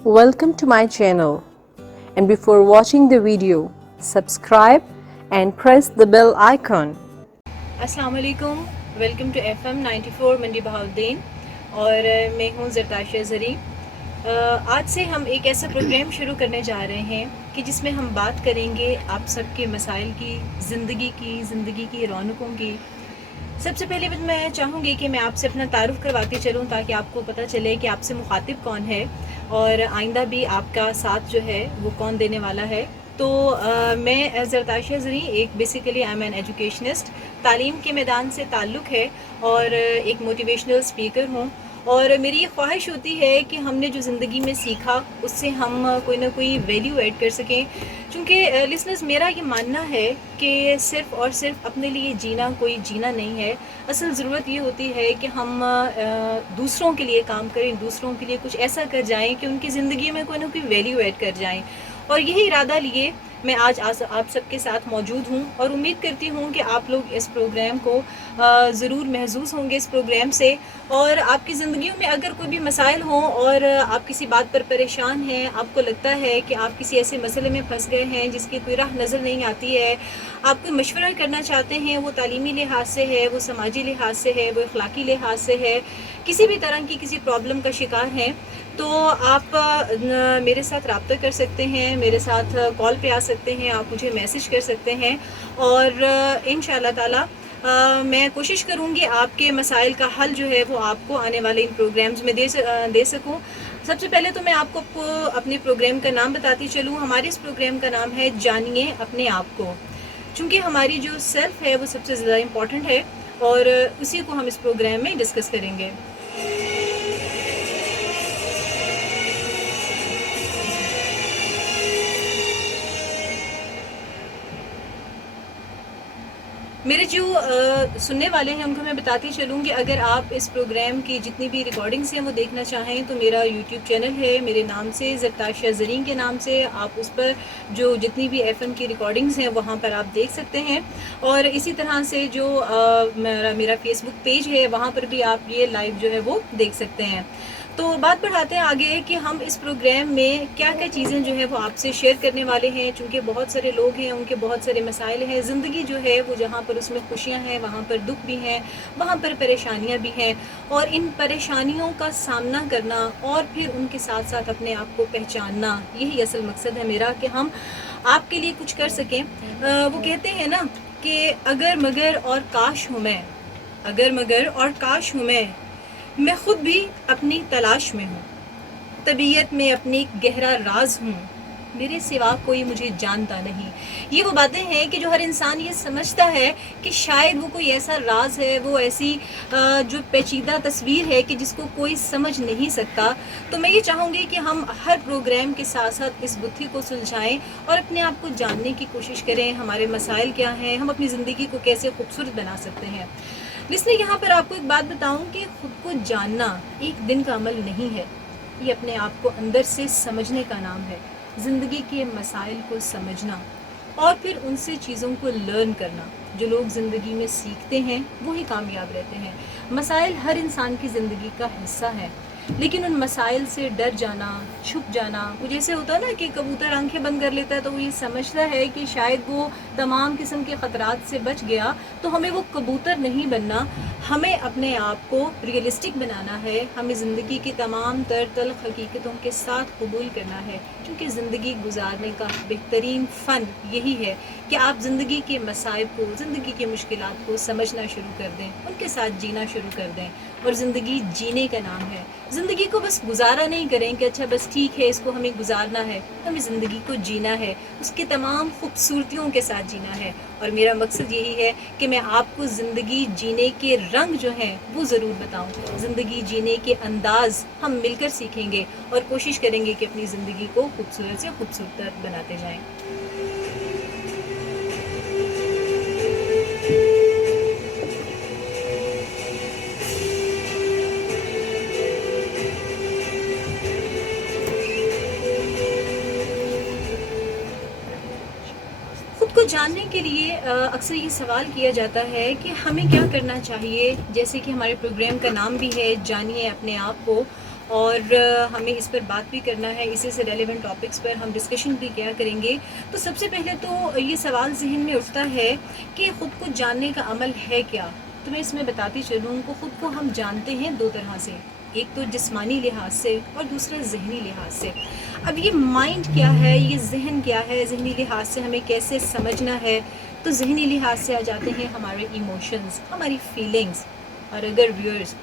Welcome to my channel, and before watching the video, subscribe and press the bell icon. السلام علیکم. Welcome to F M 94 منڈی بہاؤالدین اور میں ہوں زرتاشہ زریں. آج سے ہم ایک ایسا پروگرام شروع کرنے جا رہے ہیں کہ جس میں ہم بات کریں گے آپ سب کے مسائل کی، زندگی کی رونقوں کی. سب سے پہلے میں چاہوں گی کہ میں آپ سے اپنا تعارف کرواتی چلوں تاکہ آپ کو پتہ چلے کہ آپ سے مخاطب کون ہے اور آئندہ بھی آپ کا ساتھ جو ہے وہ کون دینے والا ہے. تو میں زرتاشہ زریں ایک basically I am an educationist, تعلیم کے میدان سے تعلق ہے اور ایک موٹیویشنل اسپیکر ہوں. اور میری یہ خواہش ہوتی ہے کہ ہم نے جو زندگی میں سیکھا اس سے ہم کوئی نہ کوئی ویلیو ایڈ کر سکیں. چونکہ لسنرز میرا یہ ماننا ہے کہ صرف اور صرف اپنے لیے جینا کوئی جینا نہیں ہے. اصل ضرورت یہ ہوتی ہے کہ ہم دوسروں کے لیے کام کریں، دوسروں کے لیے کچھ ایسا کر جائیں کہ ان کی زندگی میں کوئی نہ کوئی ویلیو ایڈ کر جائیں. اور یہی ارادہ لیے میں آج آپ سب کے ساتھ موجود ہوں اور امید کرتی ہوں کہ آپ لوگ اس پروگرام کو ضرور محظوظ ہوں گے اس پروگرام سے. اور آپ کی زندگیوں میں اگر کوئی بھی مسائل ہوں اور آپ کسی بات پر پریشان ہیں، آپ کو لگتا ہے کہ آپ کسی ایسے مسئلے میں پھنس گئے ہیں جس کی کوئی راہ نظر نہیں آتی ہے، آپ کوئی مشورہ کرنا چاہتے ہیں، وہ تعلیمی لحاظ سے ہے، وہ سماجی لحاظ سے ہے، وہ اخلاقی لحاظ سے ہے، کسی بھی طرح کی کسی پرابلم کا شکار ہیں، تو آپ میرے ساتھ رابطہ کر سکتے ہیں، میرے ساتھ کال پہ آ سکتے ہیں، آپ مجھے میسج کر سکتے ہیں. اور انشاءاللہ تعالی میں کوشش کروں گی آپ کے مسائل کا حل جو ہے وہ آپ کو آنے والے ان پروگرامز میں دے سکوں. سب سے پہلے تو میں آپ کو اپنے پروگرام کا نام بتاتی چلوں. ہمارے اس پروگرام کا نام ہے جانیے اپنے آپ کو. چونکہ ہماری جو سیلف ہے وہ سب سے زیادہ امپورٹنٹ ہے اور اسی کو ہم اس پروگرام میں ڈسکس کریں گے. میرے جو سننے والے ہیں ان کو میں بتاتی چلوں کہ اگر آپ اس پروگرام کی جتنی بھی ریکارڈنگس ہیں وہ دیکھنا چاہیں تو میرا یوٹیوب چینل ہے میرے نام سے، زرتاشہ زریں کے نام سے. آپ اس پر جو جتنی بھی ایف ایم کی ریکارڈنگس ہیں وہاں پر آپ دیکھ سکتے ہیں. اور اسی طرح سے جو میرا فیس بک پیج ہے وہاں پر بھی آپ یہ لائیو جو ہے وہ دیکھ سکتے ہیں. تو بات بڑھاتے ہیں آگے کہ ہم اس پروگرام میں کیا کیا چیزیں جو ہے وہ آپ سے شیئر کرنے والے ہیں. چونکہ بہت سارے لوگ ہیں، ان کے بہت سارے مسائل ہیں. زندگی جو ہے وہ جہاں پر اس میں خوشیاں ہیں وہاں پر دکھ بھی ہیں، وہاں پر پریشانیاں بھی ہیں. اور ان پریشانیوں کا سامنا کرنا اور پھر ان کے ساتھ ساتھ اپنے آپ کو پہچاننا، یہی اصل مقصد ہے میرا کہ ہم آپ کے لیے کچھ کر سکیں. وہ کہتے ہیں نا کہ اگر مگر اور کاش ہوں میں، اگر مگر اور کاش ہوں میں خود بھی اپنی تلاش میں ہوں، طبیعت میں اپنی گہرا راز ہوں، میرے سوا کوئی مجھے جانتا نہیں. یہ وہ باتیں ہیں کہ جو ہر انسان یہ سمجھتا ہے کہ شاید وہ کوئی ایسا راز ہے، وہ ایسی جو پیچیدہ تصویر ہے کہ جس کو کوئی سمجھ نہیں سکتا. تو میں یہ چاہوں گی کہ ہم ہر پروگرام کے ساتھ ساتھ اس گتھی کو سلجھائیں اور اپنے آپ کو جاننے کی کوشش کریں. ہمارے مسائل کیا ہیں، ہم اپنی زندگی کو کیسے خوبصورت بنا سکتے ہیں. اس لیے یہاں پر آپ کو ایک بات بتاؤں کہ خود کو جاننا ایک دن کا عمل نہیں ہے، یہ اپنے آپ کو اندر سے سمجھنے کا نام ہے. زندگی کے مسائل کو سمجھنا اور پھر ان سے چیزوں کو لرن کرنا. جو لوگ زندگی میں سیکھتے ہیں وہی کامیاب رہتے ہیں. مسائل ہر انسان کی زندگی کا حصہ ہے، لیکن ان مسائل سے ڈر جانا، چھپ جانا، وہ جیسے ہوتا ہے نا کہ کبوتر آنکھیں بند کر لیتا ہے تو وہ یہ سمجھتا ہے کہ شاید وہ تمام قسم کے خطرات سے بچ گیا. تو ہمیں وہ کبوتر نہیں بننا، ہمیں اپنے آپ کو ریئلسٹک بنانا ہے. ہمیں زندگی کی تمام تر تلخ حقیقتوں کے ساتھ قبول کرنا ہے. کیونکہ زندگی گزارنے کا بہترین فن یہی ہے کہ آپ زندگی کے مصائب کو، زندگی کی مشکلات کو سمجھنا شروع کر دیں، ان کے ساتھ جینا شروع کر دیں. اور زندگی جینے کا نام ہے. زندگی کو بس گزارا نہیں کریں کہ اچھا بس ٹھیک ہے اس کو ہمیں گزارنا ہے. ہمیں زندگی کو جینا ہے، اس کے تمام خوبصورتیوں کے ساتھ جینا ہے. اور میرا مقصد یہی ہے کہ میں آپ کو زندگی جینے کے رنگ جو ہیں وہ ضرور بتاؤں. زندگی جینے کے انداز ہم مل کر سیکھیں گے اور کوشش کریں گے کہ اپنی زندگی کو خوبصورت سے خوبصورت بناتے جائیں. خود کو جاننے کے لیے اکثر یہ سوال کیا جاتا ہے کہ ہمیں کیا کرنا چاہیے. جیسے کہ ہمارے پروگرام کا نام بھی ہے جانیے اپنے آپ کو. اور ہمیں اس پر بات بھی کرنا ہے، اسی سے ریلیونٹ ٹاپکس پر ہم ڈسکشن بھی کیا کریں گے. تو سب سے پہلے تو یہ سوال ذہن میں اٹھتا ہے کہ خود کو جاننے کا عمل ہے کیا. تو میں اس میں بتاتی چلوں کہ خود کو ہم جانتے ہیں دو طرح سے، ایک تو جسمانی لحاظ سے اور دوسرا ذہنی لحاظ سے. اب یہ مائنڈ کیا ہے، یہ ذہن کیا ہے، ذہنی لحاظ سے ہمیں کیسے سمجھنا ہے. تو ذہنی لحاظ سے آ جاتے ہیں ہمارے ایموشنز، ہماری فیلنگز. اور اگر ویورز،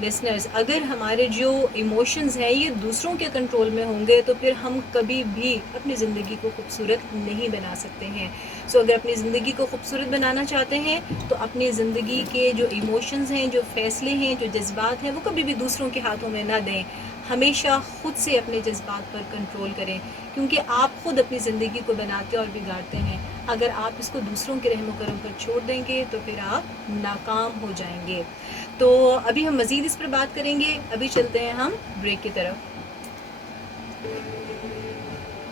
لسنرز، اگر ہمارے جو ایموشنز ہیں یہ دوسروں کے کنٹرول میں ہوں گے تو پھر ہم کبھی بھی اپنی زندگی کو خوبصورت نہیں بنا سکتے ہیں. سو اگر اپنی زندگی کو خوبصورت بنانا چاہتے ہیں تو اپنی زندگی کے جو ایموشنز ہیں، جو فیصلے ہیں، جو جذبات ہیں، وہ کبھی بھی دوسروں کے ہاتھوں میں نہ دیں. ہمیشہ خود سے اپنے جذبات پر کنٹرول کریں، کیونکہ آپ خود اپنی زندگی کو بناتے اور بگاڑتے ہیں. اگر آپ اس کو دوسروں کے رحم و کرم پر چھوڑ دیں گے تو پھر آپ ناکام ہو جائیں گے. تو ابھی ہم مزید اس پر بات کریں گے. ابھی چلتے ہیں ہم بریک کی طرف.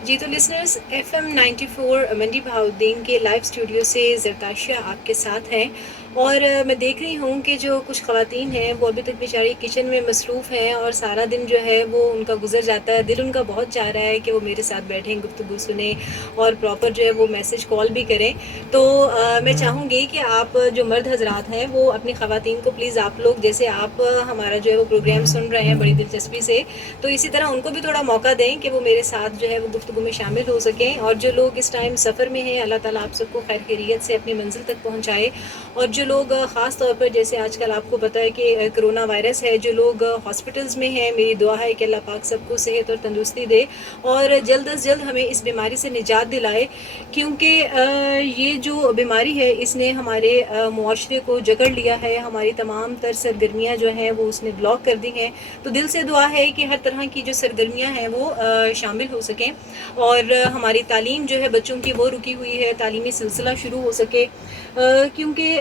جی تو لسنرز، FM 94 منڈی بہاؤدین کے لائیو اسٹوڈیو سے زرتاشیہ آپ کے ساتھ ہیں. اور میں دیکھ رہی ہوں کہ جو کچھ خواتین ہیں وہ ابھی تک بیچاری کچن میں مصروف ہیں اور سارا دن جو ہے وہ ان کا گزر جاتا ہے. دل ان کا بہت چاہ رہا ہے کہ وہ میرے ساتھ بیٹھیں، گفتگو سنیں اور پراپر جو ہے وہ میسج کال بھی کریں. تو میں چاہوں گی کہ آپ جو مرد حضرات ہیں وہ اپنی خواتین کو پلیز، آپ لوگ جیسے آپ ہمارا جو ہے وہ پروگرام سن رہے ہیں بڑی دلچسپی سے، تو اسی طرح ان کو بھی تھوڑا موقع دیں کہ وہ میرے ساتھ جو ہے وہ گفتگو میں شامل ہو سکیں. اور جو لوگ اس ٹائم سفر میں ہیں، اللہ تعالیٰ آپ سب کو خیر خیریت سے اپنی منزل تک پہنچائے. اور جو لوگ خاص طور پر، جیسے آج کل آپ کو پتہ ہے کہ کرونا وائرس ہے، جو لوگ ہاسپٹلز میں ہیں، میری دعا ہے کہ اللہ پاک سب کو صحت اور تندرستی دے اور جلد از جلد ہمیں اس بیماری سے نجات دلائے. کیونکہ یہ جو بیماری ہے اس نے ہمارے معاشرے کو جکڑ لیا ہے، ہماری تمام تر سرگرمیاں جو ہیں وہ اس نے بلاک کر دی ہیں. تو دل سے دعا ہے کہ ہر طرح کی جو سرگرمیاں ہیں وہ شامل ہو سکیں اور ہماری تعلیم جو ہے بچوں کی وہ رکی ہوئی ہے، تعلیمی سلسلہ شروع ہو سکے. کیونکہ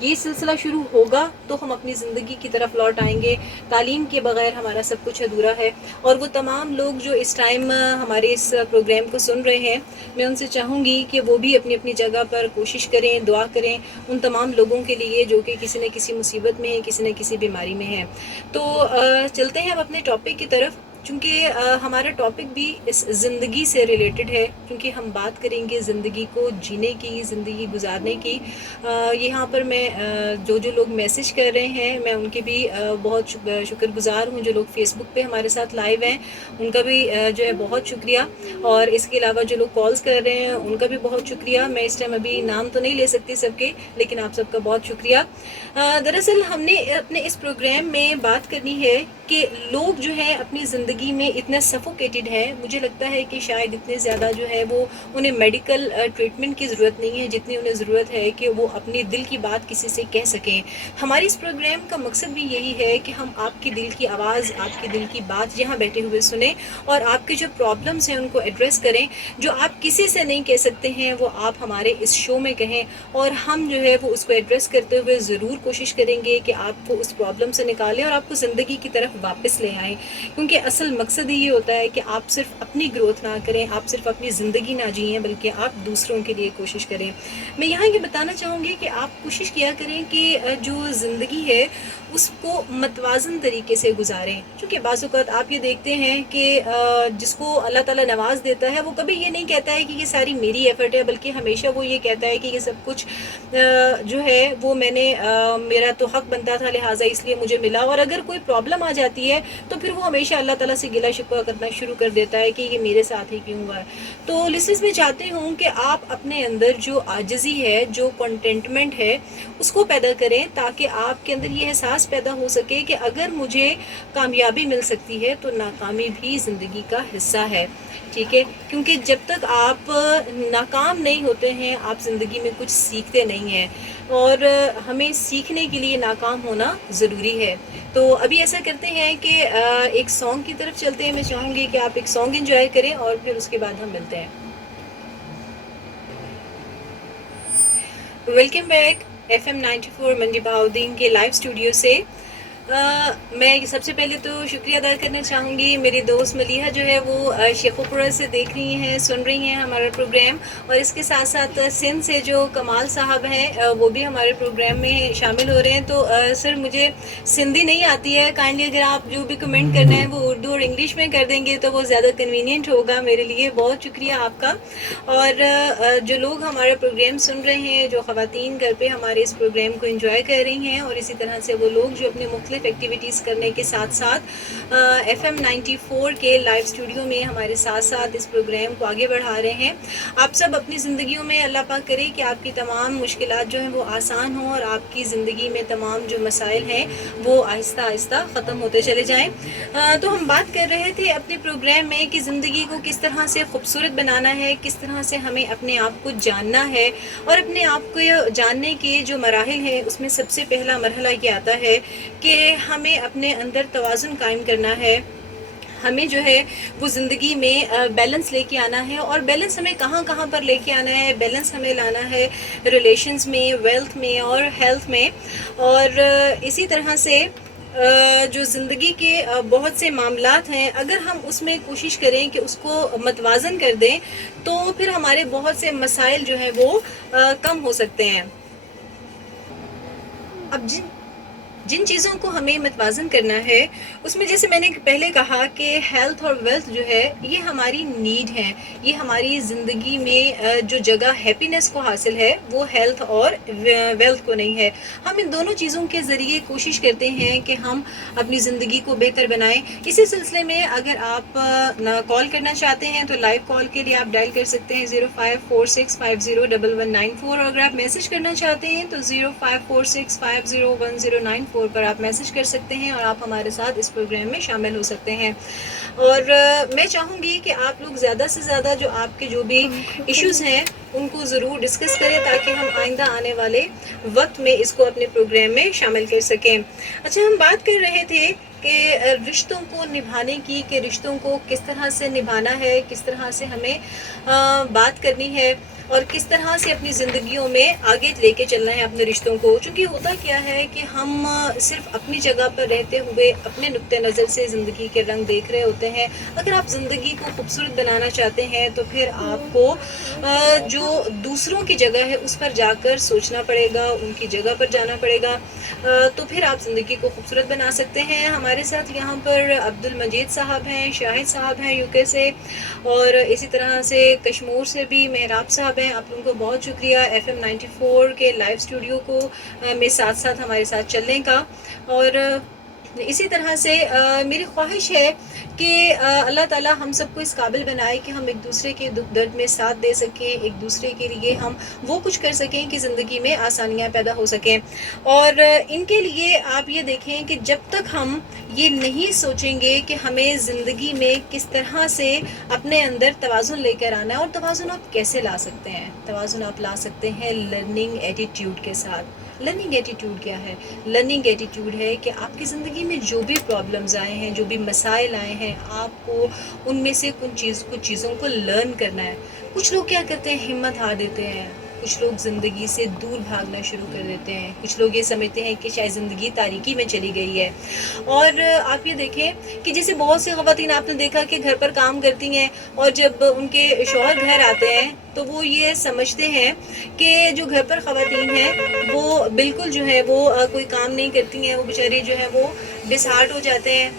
یہ سلسلہ شروع ہوگا تو ہم اپنی زندگی کی طرف لوٹ آئیں گے. تعلیم کے بغیر ہمارا سب کچھ ادھورا ہے. اور وہ تمام لوگ جو اس ٹائم ہمارے اس پروگرام کو سن رہے ہیں، میں ان سے چاہوں گی کہ وہ بھی اپنی اپنی جگہ پر کوشش کریں، دعا کریں ان تمام لوگوں کے لیے جو کہ کسی نہ کسی مصیبت میں ہیں، کسی نہ کسی بیماری میں ہیں. تو چلتے ہیں اب اپنے ٹاپک کی طرف، چونکہ ہمارا ٹاپک بھی اس زندگی سے ریلیٹڈ ہے. کیونکہ ہم بات کریں گے زندگی کو جینے کی، زندگی گزارنے کی. یہاں پر میں جو لوگ میسج کر رہے ہیں میں ان کے بھی بہت شکر گزار ہوں. جو لوگ فیس بک پہ ہمارے ساتھ لائیو ہیں ان کا بھی جو ہے بہت شکریہ. اور اس کے علاوہ جو لوگ کالز کر رہے ہیں ان کا بھی بہت شکریہ. میں اس ٹائم ابھی نام تو نہیں لے سکتی سب کے، لیکن آپ سب کا بہت شکریہ. دراصل ہم نے اپنے اس پروگرام میں بات کرنی ہے کہ لوگ جو ہیں اپنی زندگی میں اتنا سفوکیٹڈ ہیں. مجھے لگتا ہے کہ شاید اتنے زیادہ جو ہے وہ انہیں میڈیکل ٹریٹمنٹ کی ضرورت نہیں ہے جتنی انہیں ضرورت ہے کہ وہ اپنی دل کی بات کسی سے کہہ سکیں. ہماری اس پروگرام کا مقصد بھی یہی ہے کہ ہم آپ کے دل کی آواز، آپ کے دل کی بات یہاں بیٹھے ہوئے سنیں اور آپ کے جو پرابلمس ہیں ان کو ایڈریس کریں. جو آپ کسی سے نہیں کہہ سکتے ہیں وہ آپ ہمارے اس شو میں کہیں اور ہم جو ہے وہ اس کو ایڈریس کرتے ہوئے ضرور کوشش کریں گے کہ آپ کو اس پرابلم سے نکالیں اور آپ کو زندگی کی طرف واپس لے آئیں. کیونکہ اصل مقصد ہی یہ ہوتا ہے کہ آپ صرف اپنی گروتھ نہ کریں، آپ صرف اپنی زندگی نہ جئیں، بلکہ آپ دوسروں کے لیے کوشش کریں. میں یہاں یہ بتانا چاہوں گی کہ آپ کوشش کیا کریں کہ جو زندگی ہے اس کو متوازن طریقے سے گزاریں. چونکہ بعض اوقات آپ یہ دیکھتے ہیں کہ جس کو اللہ تعالیٰ نواز دیتا ہے وہ کبھی یہ نہیں کہتا ہے کہ یہ ساری میری ایفرٹ ہے، بلکہ ہمیشہ وہ یہ کہتا ہے کہ یہ سب کچھ جو ہے وہ میں نے میرا تو حق بنتا تھا لہٰذا اس لیے مجھے ملا. اور اگر کوئی پرابلم آ جاتی ہے تو پھر وہ ہمیشہ اللہ تعالیٰ سے گلہ شکوہ کرنا شروع کر دیتا ہے کہ یہ میرے ساتھ ہی کیوں ہوا ہے. تو لسنرز میں چاہتی ہوں کہ آپ اپنے اندر جو عاجزی ہے، جو کنٹینٹمنٹ ہے اس کو پیدا کریں تاکہ آپ کے اندر یہ احساس پیدا ہو سکے کہ اگر مجھے کامیابی مل سکتی ہے تو ناکامی بھی زندگی کا حصہ ہے. ٹھیک ہے، کیونکہ جب تک آپ ناکام نہیں ہوتے ہیں آپ زندگی میں کچھ سیکھتے نہیں ہیں اور ہمیں سیکھنے کے لیے ناکام ہونا ضروری ہے. تو ابھی ایسا کرتے ہیں کہ ایک سانگ کی طرف چلتے ہیں. میں چاہوں گی کہ آپ ایک سانگ انجوائے کریں اور پھر اس کے بعد ہم ملتے ہیں. ویلکم بیک FM 94 منڈی بہاؤدین کے لائیو اسٹوڈیو سے. میں سب سے پہلے تو شکریہ ادا کرنا چاہوں گی میری دوست ملیحہ جو ہے وہ شیخوپورہ سے دیکھ رہی ہیں، سن رہی ہیں ہمارا پروگرام، اور اس کے ساتھ ساتھ سندھ سے جو کمال صاحب ہیں وہ بھی ہمارے پروگرام میں شامل ہو رہے ہیں۔ تو سر مجھے سندھی نہیں آتی ہے، کائنڈلی اگر آپ جو بھی کمنٹ کرنا ہے وہ اردو اور انگلش میں کر دیں گے تو وہ زیادہ کنوینئنٹ ہوگا میرے لیے۔ بہت شکریہ آپ کا۔ اور جو لوگ ہمارا پروگرام سن رہے ہیں، جو خواتین گھر پہ ہمارے اس پروگرام کو انجوائے کر رہی ہیں، اور اسی طرح سے وہ لوگ جو اپنے مختلف ایکٹیویٹیز کرنے کے ساتھ ساتھ FM 94 کے لائیو اسٹوڈیو میں ہمارے ساتھ ساتھ اس پروگرام کو آگے بڑھا رہے ہیں، آپ سب اپنی زندگیوں میں اللہ پاک کرے کہ آپ کی تمام مشکلات جو ہیں وہ آسان ہوں، اور آپ کی زندگی میں تمام جو مسائل ہیں وہ آہستہ آہستہ ختم ہوتے چلے جائیں۔ تو ہم بات کر رہے تھے اپنے پروگرام میں کہ زندگی کو کس طرح سے خوبصورت بنانا ہے، کس طرح سے ہمیں اپنے آپ کو جاننا ہے، اور اپنے آپ کو جاننے کے جو مراحل ہیں اس میں سب سے پہلا مرحلہ یہ آتا ہے کہ ہمیں اپنے اندر توازن قائم کرنا ہے، ہمیں جو ہے وہ زندگی میں بیلنس لے کے آنا ہے۔ اور بیلنس ہمیں کہاں کہاں پر لے کے آنا ہے؟ بیلنس ہمیں لانا ہے ریلیشنز میں، ویلتھ میں اور ہیلتھ میں، اور اسی طرح سے جو زندگی کے بہت سے معاملات ہیں، اگر ہم اس میں کوشش کریں کہ اس کو متوازن کر دیں تو پھر ہمارے بہت سے مسائل جو ہیں وہ کم ہو سکتے ہیں۔ اب جن چیزوں کو ہمیں متوازن کرنا ہے اس میں جیسے میں نے پہلے کہا کہ ہیلتھ اور ویلتھ جو ہے یہ ہماری نیڈ ہے، یہ ہماری زندگی میں جو جگہ ہیپینس کو حاصل ہے وہ ہیلتھ اور ویلتھ کو نہیں ہے۔ ہم ان دونوں چیزوں کے ذریعے کوشش کرتے ہیں کہ ہم اپنی زندگی کو بہتر بنائیں۔ اسی سلسلے میں اگر آپ کال کرنا چاہتے ہیں تو لائیو کال کے لیے آپ ڈائل کر سکتے ہیں 0546501194، اور اگر آپ میسج کرنا چاہتے ہیں تو 0546501094 پر آپ میسج کر سکتے ہیں اور آپ ہمارے ساتھ اس پروگرام میں شامل ہو سکتے ہیں۔ اور میں چاہوں گی کہ آپ لوگ زیادہ سے زیادہ جو آپ کے جو بھی ایشوز ہیں ان کو ضرور ڈسکس کریں تاکہ ہم آئندہ آنے والے وقت میں اس کو اپنے پروگرام میں شامل کر سکیں۔ اچھا، ہم بات کر رہے تھے کہ رشتوں کو نبھانے کی، کہ رشتوں کو کس طرح سے نبھانا ہے، کس طرح سے ہمیں بات کرنی ہے، اور کس طرح سے اپنی زندگیوں میں آگے لے کے چلنا ہے اپنے رشتوں کو۔ چونکہ ہوتا کیا ہے کہ ہم صرف اپنی جگہ پر رہتے ہوئے اپنے نقطۂ نظر سے زندگی کے رنگ دیکھ رہے ہوتے ہیں۔ اگر آپ زندگی کو خوبصورت بنانا چاہتے ہیں تو پھر آپ کو جو دوسروں کی جگہ ہے اس پر جا کر سوچنا پڑے گا، ان کی جگہ پر جانا پڑے گا، تو پھر آپ زندگی کو خوبصورت بنا سکتے ہیں۔ ہمارے ساتھ یہاں پر عبد المجید صاحب ہیں، شاہد صاحب ہیں UK سے، اور اسی طرح سے کشمور سے بھی مہراب صاحب ہیں۔ آپ لوگوں کو بہت شکریہ FM 94 کے لائیو اسٹوڈیو کو میں ساتھ ساتھ ہمارے ساتھ چلنے کا۔ اور اسی طرح سے میری خواہش ہے کہ اللہ تعالیٰ ہم سب کو اس قابل بنائے کہ ہم ایک دوسرے کے دکھ درد میں ساتھ دے سکیں، ایک دوسرے کے لیے ہم وہ کچھ کر سکیں کہ زندگی میں آسانیاں پیدا ہو سکیں۔ اور ان کے لیے آپ یہ دیکھیں کہ جب تک ہم یہ نہیں سوچیں گے کہ ہمیں زندگی میں کس طرح سے اپنے اندر توازن لے کر آنا ہے، اور توازن آپ کیسے لا سکتے ہیں؟ توازن آپ لا سکتے ہیں لرننگ ایٹیٹیوڈ کے ساتھ۔ لرننگ ایٹیٹیوڈ کیا ہے؟ لرننگ ایٹیٹیوڈ ہے کہ آپ کی زندگی میں جو بھی پرابلمز آئے ہیں، جو بھی مسائل آئے ہیں، آپ کو ان میں سے کچھ چیزوں کو لرن کرنا ہے۔ کچھ لوگ کیا کرتے ہیں، ہمت ہار دیتے ہیں، کچھ لوگ زندگی سے دور بھاگنا شروع کر دیتے ہیں، کچھ لوگ یہ سمجھتے ہیں کہ شاید زندگی تاریکی میں چلی گئی ہے۔ اور آپ یہ دیکھیں کہ جیسے بہت سی خواتین آپ نے دیکھا کہ گھر پر کام کرتی ہیں، اور جب ان کے شوہر گھر آتے ہیں تو وہ یہ سمجھتے ہیں کہ جو گھر پر خواتین ہیں وہ بالکل جو ہے وہ کوئی کام نہیں کرتی ہیں، وہ بیچاری جو ہے وہ ڈسہارٹ ہو جاتے ہیں۔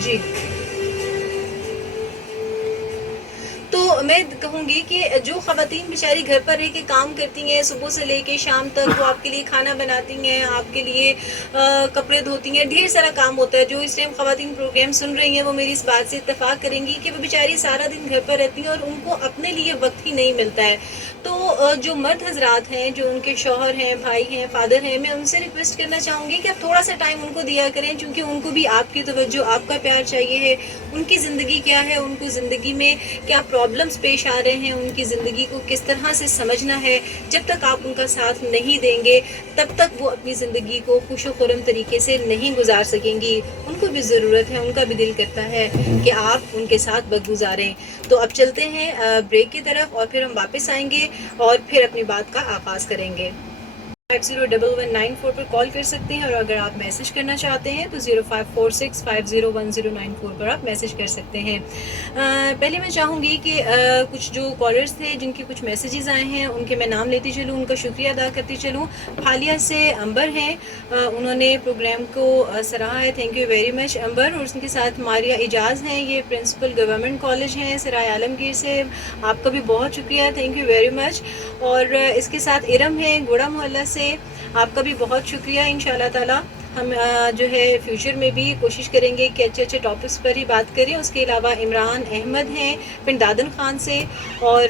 جی، تو میں کہوں گی کہ جو خواتین بیچاری گھر پر رہ کے کام کرتی ہیں، صبح سے لے کے شام تک وہ آپ کے لیے کھانا بناتی ہیں، آپ کے لیے کپڑے دھوتی ہیں، ڈھیر سارا کام ہوتا ہے۔ جو اس ٹائم خواتین پروگرام سن رہی ہیں وہ میری اس بات سے اتفاق کریں گی کہ وہ بیچاری سارا دن گھر پر رہتی ہیں اور ان کو اپنے لیے وقت ہی نہیں ملتا ہے۔ تو جو مرد حضرات ہیں، جو ان کے شوہر ہیں، بھائی ہیں، فادر ہیں، میں ان سے ریکویسٹ کرنا چاہوں گی کہ آپ تھوڑا سا ٹائم ان کو دیا کریں، چونکہ ان کو بھی آپ کی توجہ، آپ کا پیار چاہیے ہے۔ ان کی زندگی کیا ہے، ان کو زندگی میں کیا پرابلمس پیش آ رہے ہیں، ان کی زندگی کو کس طرح سے سمجھنا ہے۔ جب تک آپ ان کا ساتھ نہیں دیں گے تب تک وہ اپنی زندگی کو خوش و خرم طریقے سے نہیں گزار سکیں گی۔ ان کو بھی ضرورت ہے، ان کا بھی دل کرتا ہے کہ آپ ان کے ساتھ وقت گزاریں۔ تو اب چلتے ہیں بریک کی طرف، اور پھر ہم واپس آئیں گے اور پھر اپنی بات کا آغاز کریں گے۔ 501194 پر کال کر سکتے ہیں, اور اگر آپ میسج کرنا چاہتے ہیں تو 0546501094 پر آپ میسج کر سکتے ہیں. پہلے میں چاہوں گی کہ کچھ جو کالرز تھے جن کے کچھ میسیجز آئے ہیں ان کے میں نام لیتی چلوں, ان کا شکریہ ادا کرتی چلوں. حالیہ سے امبر ہیں, انہوں نے پروگرام کو سراہا ہے, تھینک یو ویری مچ امبر. اور اس کے ساتھ ماریہ اعجاز ہیں, یہ پرنسپل گورنمنٹ کالج ہیں سرائے عالمگیر سے, آپ کا بھی بہت شکریہ, تھینک یو ویری مچ. اور اس کے ساتھ ارم ہیں گوڑا محلہ سے, آپ کا بھی بہت شکریہ. انشاءاللہ تعالی ہم جو ہے فیوچر میں بھی کوشش کریں گے کہ اچھے اچھے ٹاپکس پر ہی بات کریں. اس کے علاوہ عمران احمد ہیں پنڈ دادن خان سے, اور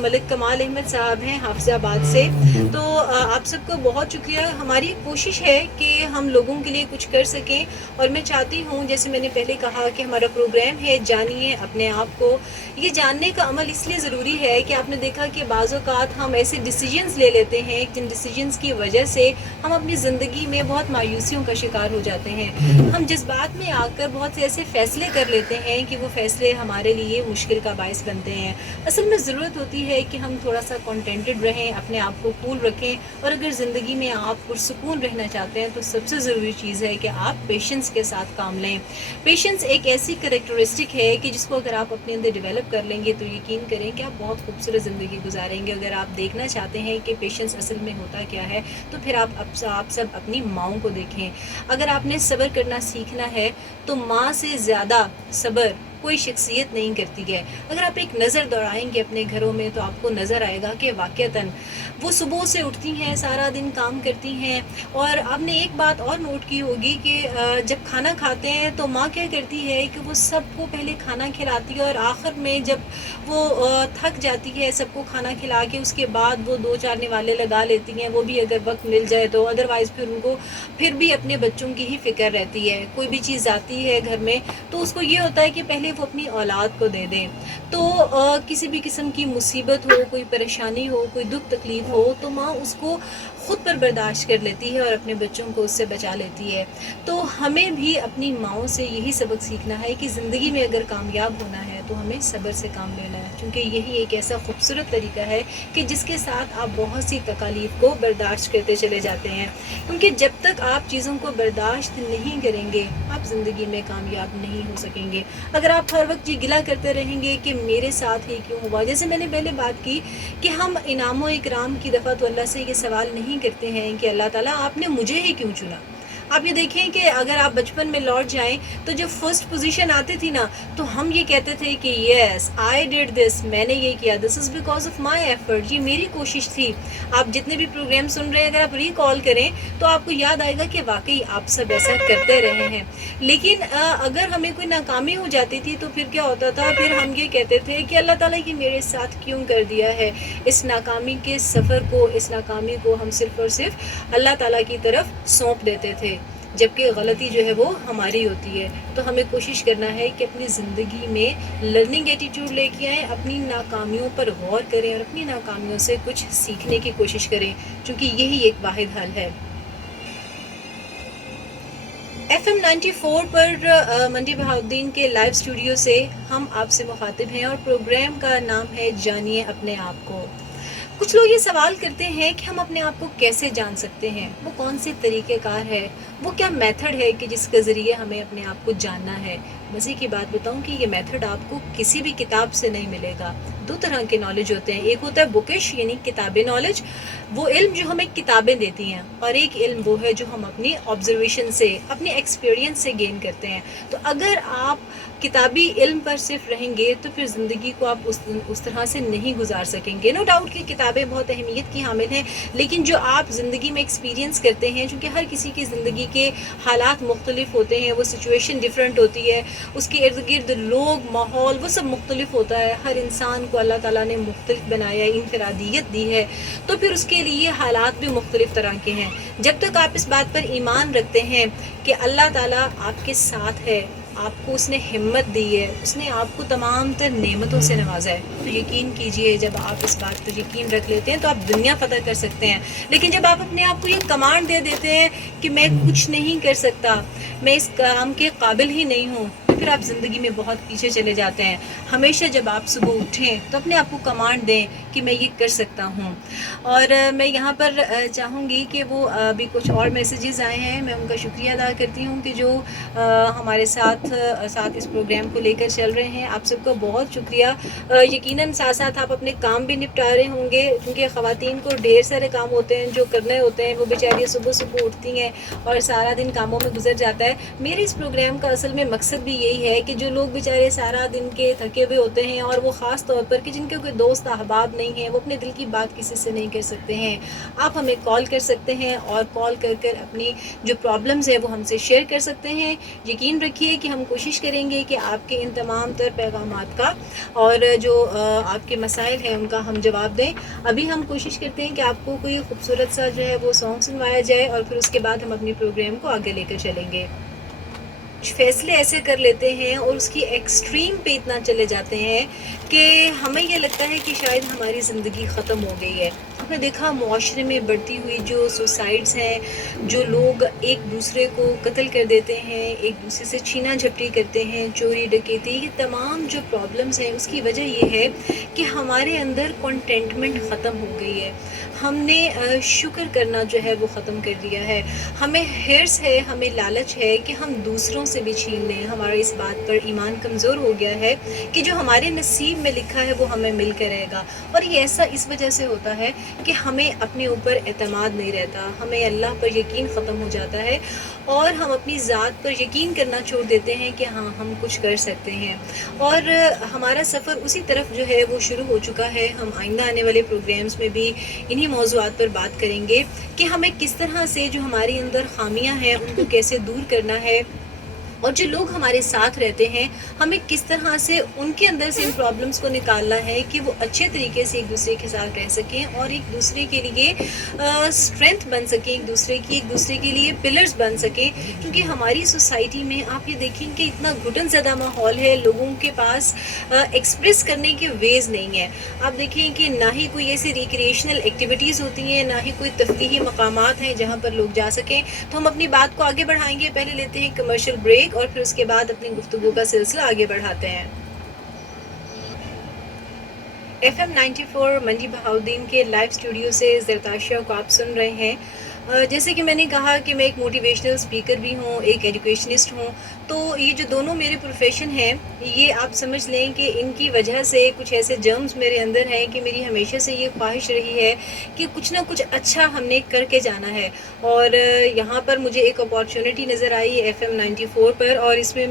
ملک کمال احمد صاحب ہیں حافظ آباد سے. تو آپ سب کو بہت شکریہ. ہماری کوشش ہے کہ ہم لوگوں کے لیے کچھ کر سکیں, اور میں چاہتی ہوں جیسے میں نے پہلے کہا کہ ہمارا پروگرام ہے جانیے اپنے آپ کو. یہ جاننے کا عمل اس لیے ضروری ہے کہ آپ نے دیکھا کہ بعض اوقات ہم ایسے ڈیسیجنز لے لیتے ہیں جن ڈیسیجنز کی وجہ سے ہم اپنی زندگی میں بہت مایوسیوں کا شکار ہو جاتے ہیں. ہم جذبات میں آ کر بہت سے ایسے فیصلے کر لیتے ہیں کہ وہ فیصلے ہمارے لیے مشکل کا باعث بنتے ہیں. اصل میں ضرورت ہوتی ہے کہ ہم تھوڑا سا کنٹینٹڈ رہیں, اپنے آپ کو کول رکھیں, اور اگر زندگی میں آپ پرسکون رہنا چاہتے ہیں تو سب سے ضروری چیز ہے کہ آپ پیشنس کے ساتھ کام لیں. پیشنس ایک ایسی کریکٹرسٹک ہے کہ جس کو اگر آپ اپنے اندر ڈیولپ کر لیں گے تو یقین کریں کہ آپ بہت خوبصورت زندگی گزاریں گے. اگر آپ دیکھنا چاہتے ہیں کہ پیشنس اصل میں ہوتا کیا ہے تو پھر آپ سب اپنی ماؤں کو دیکھیں. اگر آپ نے صبر کرنا سیکھنا ہے تو ماں سے زیادہ صبر کوئی شخصیت نہیں کرتی ہے. اگر آپ ایک نظر دوڑائیں گے اپنے گھروں میں تو آپ کو نظر آئے گا کہ واقعتاً وہ صبح سے اٹھتی ہیں, سارا دن کام کرتی ہیں, اور آپ نے ایک بات اور نوٹ کی ہوگی کہ جب کھانا کھاتے ہیں تو ماں کیا کرتی ہے کہ وہ سب کو پہلے کھانا کھلاتی ہے, اور آخر میں جب وہ تھک جاتی ہے سب کو کھانا کھلا کے اس کے بعد وہ 2-4 نوالے لگا لیتی ہیں, وہ بھی اگر وقت مل جائے تو. ادروائز پھر ان کو پھر بھی اپنے بچوں کی ہی فکر رہتی ہے. کوئی بھی چیز آتی ہے گھر میں تو اس کو یہ ہوتا ہے کہ پہلے وہ اپنی اولاد کو دے دیں. تو کسی بھی قسم کی مصیبت ہو, کوئی پریشانی ہو, کوئی دکھ تکلیف ہو تو ماں اس کو خود پر برداشت کر لیتی ہے اور اپنے بچوں کو اس سے بچا لیتی ہے. تو ہمیں بھی اپنی ماؤں سے یہی سبق سیکھنا ہے کہ زندگی میں اگر کامیاب ہونا ہے تو ہمیں صبر سے کام لینا ہے, کیونکہ یہی ایک ایسا خوبصورت طریقہ ہے کہ جس کے ساتھ آپ بہت سی تکالیف کو برداشت کرتے چلے جاتے ہیں. کیونکہ جب تک آپ چیزوں کو برداشت نہیں کریں گے آپ زندگی میں کامیاب نہیں ہو سکیں گے. اگر آپ ہر وقت یہ گلہ کرتے رہیں گے کہ میرے ساتھ ہی کیوں ہوا, جیسے میں نے پہلے بات کی کہ ہم انعام و اکرام کی دفعہ تو اللہ سے یہ سوال نہیں کرتے ہیں کہ اللہ تعالیٰ آپ نے مجھے ہی کیوں چنا. آپ یہ دیکھیں کہ اگر آپ بچپن میں لوٹ جائیں تو جب فرسٹ پوزیشن آتی تھی نا تو ہم یہ کہتے تھے کہ یس آئی ڈیڈ دس, میں نے یہ کیا, this is because of my effort, یہ میری کوشش تھی. آپ جتنے بھی پروگرام سن رہے ہیں اگر آپ ریکال کریں تو آپ کو یاد آئے گا کہ واقعی آپ سب ایسا کرتے رہے ہیں. لیکن اگر ہمیں کوئی ناکامی ہو جاتی تھی تو پھر کیا ہوتا تھا, پھر ہم یہ کہتے تھے کہ اللہ تعالیٰ یہ میرے ساتھ کیوں کر دیا ہے. اس ناکامی کے سفر کو, اس ناکامی کو ہم صرف اور صرف اللہ تعالیٰ کی طرف سونپ دیتے تھے, جبکہ غلطی جو ہے وہ ہماری ہوتی ہے. تو ہمیں کوشش کرنا ہے کہ اپنی زندگی میں لرننگ ایٹیٹیوڈ لے کے آئیں, اپنی ناکامیوں پر غور کریں اور اپنی ناکامیوں سے کچھ سیکھنے کی کوشش کریں, کیونکہ یہی ایک واحد حل ہے. FM 94 پر منڈی بہاؤدین کے لائیو اسٹوڈیو سے ہم آپ سے مخاطب ہیں, اور پروگرام کا نام ہے جانیے اپنے آپ کو. کچھ لوگ یہ سوال کرتے ہیں کہ ہم اپنے آپ کو کیسے جان سکتے ہیں, وہ کون سے طریقہ کار ہے, وہ کیا میتھڈ ہے کہ جس کے ذریعے ہمیں اپنے آپ کو جاننا ہے. مزے کی بات بتاؤں کہ یہ میتھڈ آپ کو کسی بھی کتاب سے نہیں ملے گا. 2 طرح کے نالج ہوتے ہیں, ایک ہوتا ہے بکش یعنی کتابی نالج, وہ علم جو ہمیں کتابیں دیتی ہیں, اور ایک علم وہ ہے جو ہم اپنی آبزرویشن سے, اپنی ایکسپیرینس سے گین کرتے ہیں. تو اگر آپ کتابی علم پر صرف رہیں گے تو پھر زندگی کو آپ اس طرح سے نہیں گزار سکیں گے. نو ڈاؤٹ کہ کتابیں بہت اہمیت کی حامل ہیں, لیکن جو آپ زندگی میں ایکسپیرینس کرتے ہیں, چونکہ ہر کسی کی زندگی کے حالات مختلف ہوتے ہیں, وہ سچویشن ڈیفرنٹ ہوتی ہے, اس کے ارد گرد لوگ, ماحول, وہ سب مختلف ہوتا ہے. ہر انسان کو اللہ تعالیٰ نے مختلف بنایا, انفرادیت دی ہے, تو پھر اس کے لیے حالات بھی مختلف طرح کے ہیں. جب تک آپ اس بات پر ایمان رکھتے ہیں کہ اللہ تعالیٰ آپ کے ساتھ ہے, آپ کو اس نے ہمت دی ہے, اس نے آپ کو تمام تر نعمتوں سے نوازا ہے, تو یقین کیجئے جب آپ اس بات پر یقین رکھ لیتے ہیں تو آپ دنیا فتح کر سکتے ہیں. لیکن جب آپ اپنے آپ کو یہ کمانڈ دے دیتے ہیں کہ میں کچھ نہیں کر سکتا, میں اس کام کے قابل ہی نہیں ہوں, پھر آپ زندگی میں بہت پیچھے چلے جاتے ہیں. ہمیشہ جب آپ صبح اٹھیں تو اپنے آپ کو کمانڈ دیں کہ میں یہ کر سکتا ہوں. اور میں یہاں پر چاہوں گی کہ وہ ابھی کچھ اور میسیجز آئے ہیں, میں ان کا شکریہ ادا کرتی ہوں کہ جو ہمارے ساتھ اس پروگرام کو لے کر چل رہے ہیں. آپ سب کو بہت شکریہ. یقیناً ساتھ ساتھ آپ اپنے کام بھی نپٹا رہے ہوں گے, کیونکہ خواتین کو ڈھیر سارے کام ہوتے ہیں جو کرنے ہوتے ہیں. وہ بیچاری صبح صبح اٹھتی ہیں اور سارا دن کاموں میں گزر جاتا ہے. میرے اس پروگرام کا اصل میں مقصد بھی یہی ہے کہ جو لوگ بیچارے سارا دن کے تھکے ہوئے ہوتے ہیں, اور وہ خاص طور پر کہ جن کے کوئی دوست احباب نہیں ہیں, وہ اپنے دل کی بات کسی سے نہیں کر سکتے ہیں, آپ ہمیں کال کر سکتے ہیں اور کال کر کر اپنی جو پرابلمز ہیں وہ ہم سے شیئر کر سکتے ہیں. یقین رکھیے کہ ہم کوشش کریں گے کہ آپ کے ان تمام تر پیغامات کا اور جو آپ کے مسائل ہیں ان کا ہم جواب دیں. ابھی ہم کوشش کرتے ہیں کہ آپ کو کوئی خوبصورت سا جو ہے وہ سانگ سنوایا جائے, اور پھر اس کے بعد ہم اپنی پروگرام کو آگے لے کر چلیں گے. کچھ فیصلے ایسے کر لیتے ہیں اور اس کی ایکسٹریم پہ اتنا چلے جاتے ہیں کہ ہمیں یہ لگتا ہے کہ شاید ہماری زندگی ختم ہو گئی ہے. آپ نے دیکھا معاشرے میں بڑھتی ہوئی جو سوسائڈس ہیں, جو لوگ ایک دوسرے کو قتل کر دیتے ہیں, ایک دوسرے سے چھینا جھپٹی کرتے ہیں, چوری ڈکیتی, یہ تمام جو پرابلمس ہیں اس کی وجہ یہ ہے کہ ہمارے اندر کنٹینٹمنٹ ختم ہو گئی ہے. ہم نے شکر کرنا جو ہے وہ ختم کر دیا ہے. ہمیں ہرس ہے, ہمیں لالچ ہے کہ ہم دوسروں سے بھی چھین لیں. ہمارا اس بات پر ایمان کمزور ہو گیا ہے کہ جو ہمارے نصیب میں لکھا ہے وہ ہمیں مل کر رہے گا. اور یہ ایسا اس وجہ سے ہوتا ہے کہ ہمیں اپنے اوپر اعتماد نہیں رہتا, ہمیں اللہ پر یقین ختم ہو جاتا ہے, اور ہم اپنی ذات پر یقین کرنا چھوڑ دیتے ہیں کہ ہاں ہم کچھ کر سکتے ہیں. اور ہمارا سفر اسی طرف جو ہے وہ شروع ہو چکا ہے. ہم آئندہ آنے والے پروگرامز میں بھی انہی موضوعات پر بات کریں گے کہ ہمیں کس طرح سے جو ہمارے اندر خامیاں ہیں ان کو کیسے دور کرنا ہے, اور جو لوگ ہمارے ساتھ رہتے ہیں ہمیں کس طرح سے ان کے اندر سے ان پرابلمس کو نکالنا ہے کہ وہ اچھے طریقے سے ایک دوسرے کے ساتھ رہ سکیں اور ایک دوسرے کے لیے اسٹرینتھ بن سکیں, ایک دوسرے کے لیے پلرز بن سکیں. کیونکہ ہماری سوسائٹی میں آپ یہ دیکھیں کہ اتنا گھٹن زدہ ماحول ہے, لوگوں کے پاس ایکسپریس کرنے کے ویز نہیں ہیں. آپ دیکھیں کہ نہ ہی کوئی ایسی ریکریشنل ایکٹیویٹیز ہوتی ہیں, نہ ہی کوئی تفریحی مقامات ہیں جہاں پر لوگ جا سکیں. تو ہم اپنی بات کو آگے بڑھائیں گے. پہلے لیتے ہیں کمرشل بریک اور پھر اس کے بعد اپنی گفتگو کا سلسلہ آگے بڑھاتے ہیں. FM 94 منڈی بہاؤدین کے لائیو اسٹوڈیو سے زرتاشیہ کو آپ سن رہے ہیں. جیسے کہ میں نے کہا کہ میں ایک موٹیویشنل اسپیکر بھی ہوں, ایک ایجوکیشنسٹ ہوں. تو یہ جو دونوں میرے پروفیشن ہیں یہ آپ سمجھ لیں کہ ان کی وجہ سے کچھ ایسے جرمز میرے اندر ہیں کہ میری ہمیشہ سے یہ خواہش رہی ہے کہ کچھ نہ کچھ اچھا ہم نے کر کے جانا ہے. اور یہاں پر مجھے ایک اپارچونیٹی نظر آئی FM 94 پر, اور اس میں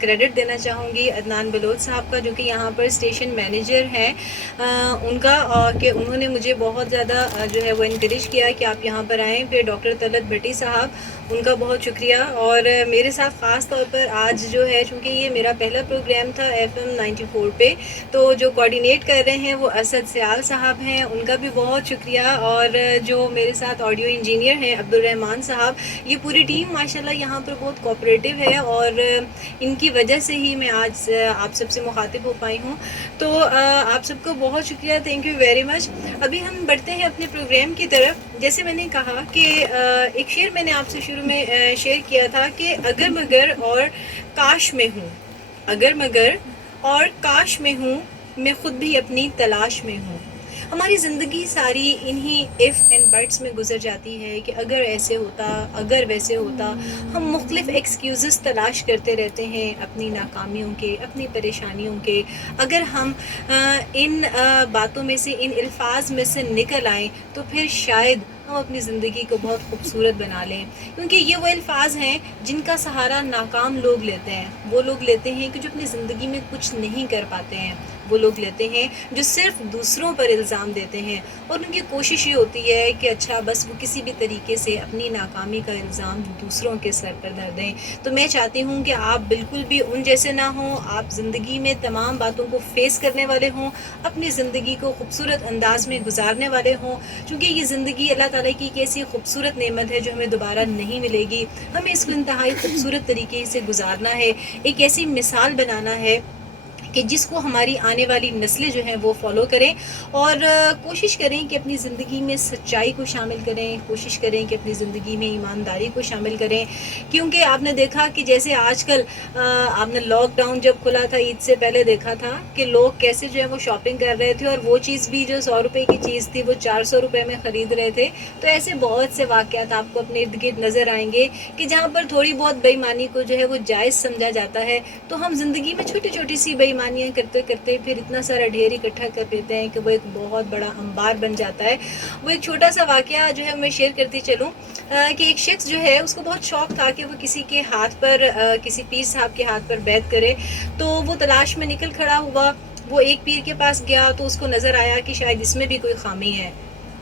کریڈٹ دینا چاہوں گی عدنان بلوچ صاحب کا, جو کہ یہاں پر اسٹیشن مینیجر ہیں ان کا, کہ انہوں نے مجھے بہت زیادہ جو ہے وہ انکریج کیا کہ آپ یہاں پر آئیں. پھر ڈاکٹر طلعت بھٹی صاحب, ان کا بہت شکریہ. اور میرے ساتھ خاص طور پر آج جو ہے, چونکہ یہ میرا پہلا پروگرام تھا FM 94 پہ, تو جو کوآرڈینیٹ کر رہے ہیں وہ اسد سیال صاحب ہیں, ان کا بھی بہت شکریہ. اور جو میرے ساتھ آڈیو انجینئر ہیں عبدالرحمان صاحب, یہ پوری ٹیم ماشاءاللہ یہاں پر بہت کوآپریٹیو ہے, اور ان کی وجہ سے ہی میں آج آپ سب سے مخاطب ہو پائی ہوں. تو آپ سب کو بہت شکریہ, تھینک یو ویری مچ. ابھی ہم بڑھتے ہیں اپنے پروگرام کی طرف. جیسے میں نے کہا کہ ایک شعر میں نے آپ سے شروع میں شیئر کیا تھا کہ اگر مگر اور کاش میں ہوں, اگر مگر اور کاش میں ہوں, میں خود بھی اپنی تلاش میں ہوں. ہماری زندگی ساری انہی ایف اینڈ بٹس میں گزر جاتی ہے کہ اگر ایسے ہوتا, اگر ویسے ہوتا. ہم مختلف ایکسکیوزز تلاش کرتے رہتے ہیں اپنی ناکامیوں کے, اپنی پریشانیوں کے. اگر ہم ان باتوں میں سے, ان الفاظ میں سے نکل آئیں تو پھر شاید ہم اپنی زندگی کو بہت خوبصورت بنا لیں. کیونکہ یہ وہ الفاظ ہیں جن کا سہارا ناکام لوگ لیتے ہیں. وہ لوگ لیتے ہیں کہ جو اپنی زندگی میں کچھ نہیں کر پاتے ہیں. وہ لوگ لیتے ہیں جو صرف دوسروں پر الزام دیتے ہیں, اور ان کی کوشش یہ ہوتی ہے کہ اچھا بس وہ کسی بھی طریقے سے اپنی ناکامی کا الزام دوسروں کے سر پر دھر دیں. تو میں چاہتی ہوں کہ آپ بالکل بھی ان جیسے نہ ہوں. آپ زندگی میں تمام باتوں کو فیس کرنے والے ہوں, اپنی زندگی کو خوبصورت انداز میں گزارنے والے ہوں. چونکہ یہ زندگی اللہ تعالیٰ کی ایک ایسی خوبصورت نعمت ہے جو ہمیں دوبارہ نہیں ملے گی. ہمیں اس کو انتہائی خوبصورت طریقے سے گزارنا ہے, ایک ایسی مثال بنانا ہے کہ جس کو ہماری آنے والی نسلیں جو ہیں وہ فالو کریں، اور کوشش کریں کہ اپنی زندگی میں سچائی کو شامل کریں، کوشش کریں کہ اپنی زندگی میں ایمانداری کو شامل کریں، کیونکہ آپ نے دیکھا کہ جیسے آج کل آپ نے لاک ڈاؤن جب کھلا تھا عید سے پہلے دیکھا تھا کہ لوگ کیسے جو ہے وہ شاپنگ کر رہے تھے، اور وہ چیز بھی جو 100 روپے کی چیز تھی وہ 400 روپے میں خرید رہے تھے. تو ایسے بہت سے واقعات آپ کو اپنے ارد گرد نظر آئیں گے کہ جہاں پر تھوڑی بہت بے ایمانی کو جو ہے وہ جائز سمجھا جاتا ہے، تو ہم زندگی میں چھوٹی چھوٹی سی بے ایمانیاں کرتے کرتے پھر اتنا سارا ڈھیر اکٹھا کر لیتے ہیں کہ وہ ایک بہت بڑا انبار بن جاتا ہے. وہ ایک چھوٹا سا واقعہ جو ہے میں شیئر کرتی چلوں کہ ایک شخص جو ہے اس کو بہت شوق تھا کہ وہ کسی کے ہاتھ پر کسی پیر صاحب کے ہاتھ پر بیعت کرے. تو وہ تلاش میں نکل کھڑا ہوا، وہ ایک پیر کے پاس گیا تو اس کو نظر آیا کہ شاید اس میں بھی کوئی خامی ہے.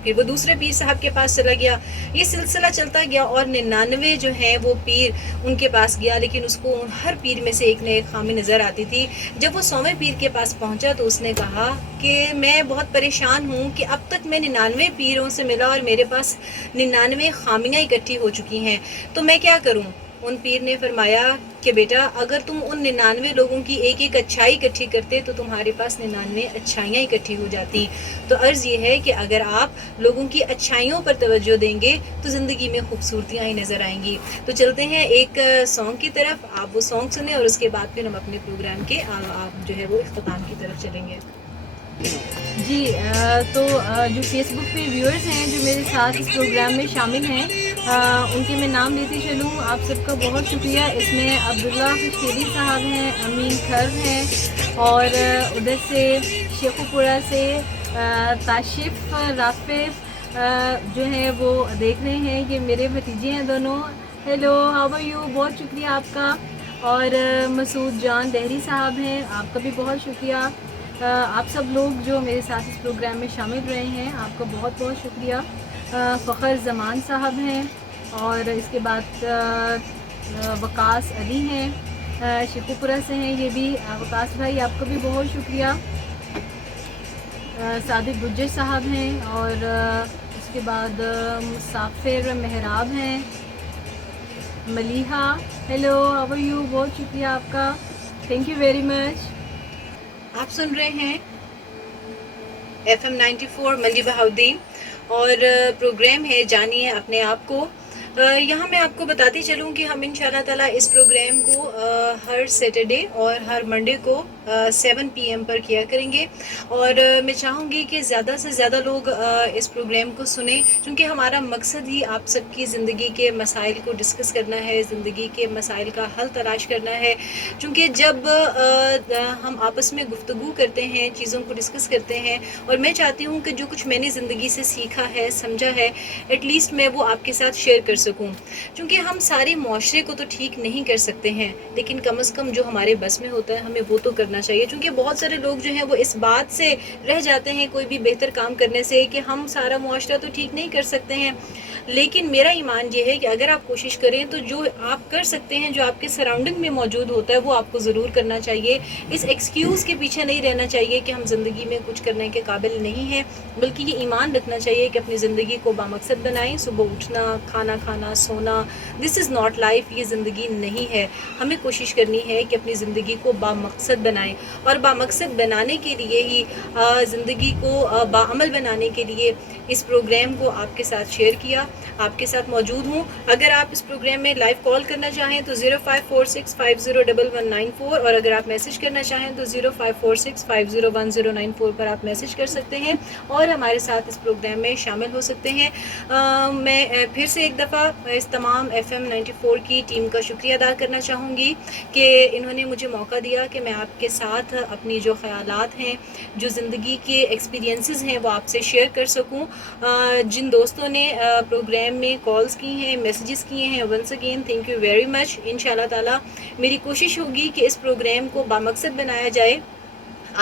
پھر وہ دوسرے پیر صاحب کے پاس چلا گیا، یہ سلسلہ چلتا گیا اور 99 جو ہیں وہ پیر ان کے پاس گیا، لیکن اس کو ہر پیر میں سے ایک نہ ایک خامی نظر آتی تھی. جب وہ 100ویں پیر کے پاس پہنچا تو اس نے کہا کہ میں بہت پریشان ہوں کہ اب تک میں 99 پیروں سے ملا اور میرے پاس 99 خامیاں اکٹھی ہو چکی ہیں، تو میں کیا کروں؟ ان پیر نے فرمایا کہ بیٹا اگر تم ان 99 لوگوں کی ایک ایک اچھائی اکٹھی کرتے تو تمہارے پاس 99 اچھائیاں اکٹھی ہو جاتی. تو عرض یہ ہے کہ اگر آپ لوگوں کی اچھائیوں پر توجہ دیں گے تو زندگی میں خوبصورتیاں ہی نظر آئیں گی. تو چلتے ہیں ایک سانگ کی طرف، آپ وہ سانگ سنیں اور اس کے بعد پھر ہم اپنے پروگرام کے آپ جو ہے وہ اختتام کی طرف چلیں گے. جی تو جو فیس بک پہ ویورز ہیں جو میرے ساتھ اس پروگرام میں شامل ہیں، ان کے میں نام لیتی چلوں. آپ سب کا بہت شکریہ. اس میں عبداللہ خشیری صاحب ہیں، امین کھر ہیں، اور ادھر سے شیخو پورہ سے تاشف رافف جو ہیں وہ دیکھ رہے ہیں کہ میرے بھتیجے ہیں دونوں. Hello, how are you? بہت شکریہ آپ کا. اور مسعود جان دہری صاحب ہیں، آپ کا بھی بہت شکریہ. آپ سب لوگ جو میرے ساتھ اس پروگرام میں شامل رہے ہیں آپ کا بہت بہت شکریہ. فخر زمان صاحب ہیں، اور اس کے بعد وقاص علی ہیں، شیخو پورہ سے ہیں یہ بھی. وقاص بھائی آپ کا بھی بہت شکریہ. صادق گجر صاحب ہیں، اور اس کے بعد مسافر محراب ہیں. Maliha, hello, how are you? بہت شکریہ آپ کا، تھینک یو ویری مچ. آپ سن رہے ہیں FM 94 منڈی بہاؤدین، اور پروگرام ہے جانیے اپنے آپ کو. یہاں میں آپ کو بتاتی چلوں کہ ہم انشاءاللہ تعالیٰ اس پروگرام کو ہر سیٹرڈے اور ہر منڈے کو 7 PM پر کیا کریں گے، اور میں چاہوں گی کہ زیادہ سے زیادہ لوگ اس پروگرام کو سنیں، کیونکہ ہمارا مقصد ہی آپ سب کی زندگی کے مسائل کو ڈسکس کرنا ہے، زندگی کے مسائل کا حل تلاش کرنا ہے. چونکہ جب ہم آپس میں گفتگو کرتے ہیں، چیزوں کو ڈسکس کرتے ہیں، اور میں چاہتی ہوں کہ جو کچھ میں نے زندگی سے سیکھا ہے، سمجھا ہے، ایٹ لیسٹ میں وہ آپ کے ساتھ شیئر کر سکوں. چونکہ ہم سارے معاشرے کو تو ٹھیک نہیں کر سکتے ہیں، لیکن کم از کم جو ہمارے بس میں ہوتا ہے ہمیں وہ تو کرنا چاہیے. چونکہ بہت سارے لوگ جو ہیں وہ اس بات سے رہ جاتے ہیں کوئی بھی بہتر کام کرنے سے کہ ہم سارا معاشرہ تو ٹھیک نہیں کر سکتے ہیں. لیکن میرا ایمان یہ ہے کہ اگر آپ کوشش کریں تو جو آپ کر سکتے ہیں، جو آپ کے سراؤنڈنگ میں موجود ہوتا ہے وہ آپ کو ضرور کرنا چاہیے. اس ایکسکیوز کے پیچھے نہیں رہنا چاہیے کہ ہم زندگی میں کچھ کرنے کے قابل نہیں ہیں، بلکہ یہ ایمان رکھنا چاہیے کہ اپنی زندگی کو بامقصد بنائیں. صبح اٹھنا، کھانا کھانا، سونا، دس از ناٹ لائف، یہ زندگی نہیں ہے. ہمیں کوشش کرنی ہے کہ اپنی زندگی کو بامقصد بنائیں، اور بامقصد بنانے کے لیے ہی زندگی کو باعمل بنانے کے لیے اس پروگرام کو آپ کے ساتھ شیئر کیا، آپ کے ساتھ موجود ہوں. اگر آپ اس پروگرام میں لائیو کال کرنا چاہیں تو 0546501194، اور اگر آپ میسج کرنا چاہیں تو 0546501094 پر آپ میسج کر سکتے ہیں اور ہمارے ساتھ اس پروگرام میں شامل ہو سکتے ہیں. میں پھر سے ایک دفعہ اس تمام FM 94 کی ٹیم کا شکریہ ادا کرنا چاہوں گی کہ انہوں نے مجھے موقع دیا کہ میں آپ کے ساتھ اپنی جو خیالات ہیں، جو زندگی کے ایکسپیرینسز ہیں وہ آپ سے شیئر کر سکوں. جن دوستوں نے پروگرام میں کالز کی ہیں، میسیجز کیے ہیں، once again thank you very much. انشاءاللہ تعالیٰ میری کوشش ہوگی کہ اس پروگرام کو بامقصد بنایا جائے.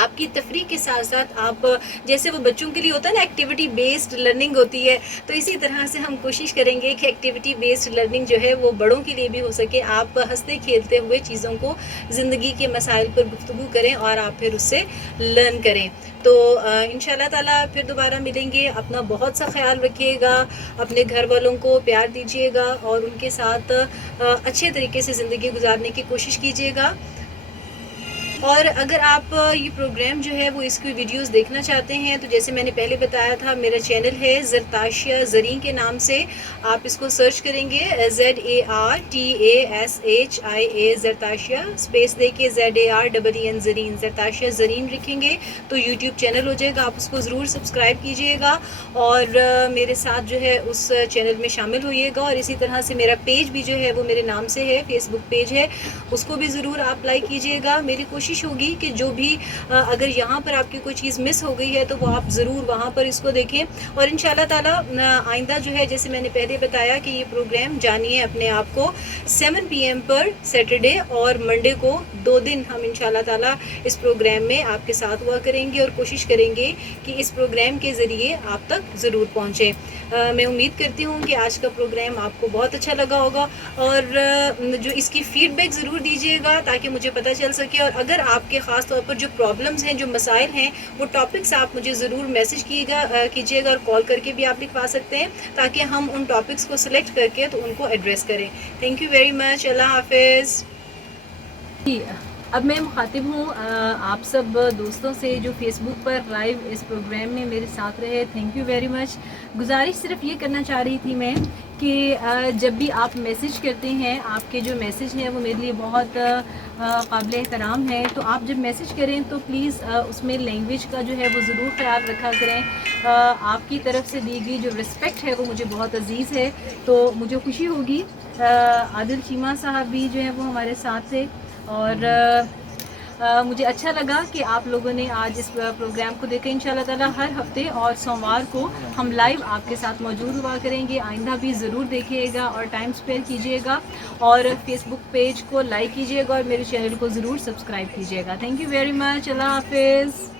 آپ کی تفریح کے ساتھ ساتھ آپ جیسے وہ بچوں کے لیے ہوتا ہے نا ایکٹیویٹی بیسڈ لرننگ ہوتی ہے، تو اسی طرح سے ہم کوشش کریں گے کہ ایکٹیویٹی بیسڈ لرننگ جو ہے وہ بڑوں کے لیے بھی ہو سکے. آپ ہنستے کھیلتے ہوئے چیزوں کو، زندگی کے مسائل پر گفتگو کریں اور آپ پھر اس سے لرن کریں. تو انشاءاللہ تعالیٰ پھر دوبارہ ملیں گے. اپنا بہت سا خیال رکھیے گا، اپنے گھر والوں کو پیار دیجیے گا اور ان کے ساتھ اچھے طریقے سے زندگی گزارنے کی کوشش کیجیے گا. اور اگر آپ یہ پروگرام جو ہے وہ اس کی ویڈیوز دیکھنا چاہتے ہیں تو جیسے میں نے پہلے بتایا تھا میرا چینل ہے زرتاشیہ زرین کے نام سے. آپ اس کو سرچ کریں گے ZARTASHIA زرتاشیہ اسپیس دے کے ZAREEN زرین زرتاشیہ زرین لکھیں گے تو یوٹیوب چینل ہو جائے گا. آپ اس کو ضرور سبسکرائب کیجئے گا اور میرے ساتھ جو ہے اس چینل میں شامل ہوئیے گا. اور اسی طرح سے میرا پیج بھی جو ہے وہ میرے نام سے ہے, فیس بک پیج ہے, اس کو بھی ضرور آپ لائک کیجئے گا. میری کوشش ہوگی کہ جو بھی اگر یہاں پر آپ کی کوئی چیز مس ہو گئی ہے تو وہ آپ ضرور وہاں پر اس کو دیکھیں. اور انشاءاللہ تعالی آئندہ جو ہے جیسے میں نے پہلے بتایا کہ یہ پروگرام جانیے اپنے آپ کو 7 PM پر سیٹرڈے اور منڈے کو 2 دن ہم انشاءاللہ تعالی اس پروگرام میں آپ کے ساتھ ہوا کریں گے اور کوشش کریں گے کہ اس پروگرام کے ذریعے آپ تک ضرور پہنچیں. میں امید کرتی ہوں کہ آج کا پروگرام آپ کو بہت اچھا لگا ہوگا اور جو اس کی فیڈ بیک ضرور دیجیے گا تاکہ مجھے پتہ چل سکے. اور اگر آپ کے خاص طور پر جو پرابلمز ہیں, جو مسائل ہیں, وہ ٹاپکس آپ مجھے ضرور میسج کیجیے گا اور کال کر کے بھی آپ لکھوا سکتے ہیں تاکہ ہم ان ٹاپکس کو سلیکٹ کر کے تو ان کو ایڈریس کریں. Thank you very much. اللہ حافظ. اب میں مخاطب ہوں آپ سب دوستوں سے جو فیس بک پر لائیو اس پروگرام میں میرے ساتھ رہے. تھینک یو ویری مچ. گزارش صرف یہ کرنا چاہ رہی تھی میں کہ جب بھی آپ میسج کرتے ہیں, آپ کے جو میسج ہیں وہ میرے لیے بہت قابل احترام ہے, تو آپ جب میسج کریں تو پلیز اس میں لینگویج کا جو ہے وہ ضرور خیال رکھا کریں. آپ کی طرف سے دی گئی جو رسپیکٹ ہے وہ مجھے بہت عزیز ہے, تو مجھے خوشی ہوگی. عادل چیمہ صاحب بھی جو ہے وہ ہمارے ساتھ تھے اور مجھے اچھا لگا کہ آپ لوگوں نے آج اس پروگرام کو دیکھا. انشاءاللہ تعالی ہر ہفتے اور سوموار کو ہم لائیو آپ کے ساتھ موجود ہوا کریں گے. آئندہ بھی ضرور دیکھیے گا اور ٹائم اسپینڈ کیجیے گا اور فیس بک پیج کو لائک کیجیے گا اور میرے چینل کو ضرور سبسکرائب کیجیے گا. Thank you very much. اللہ حافظ.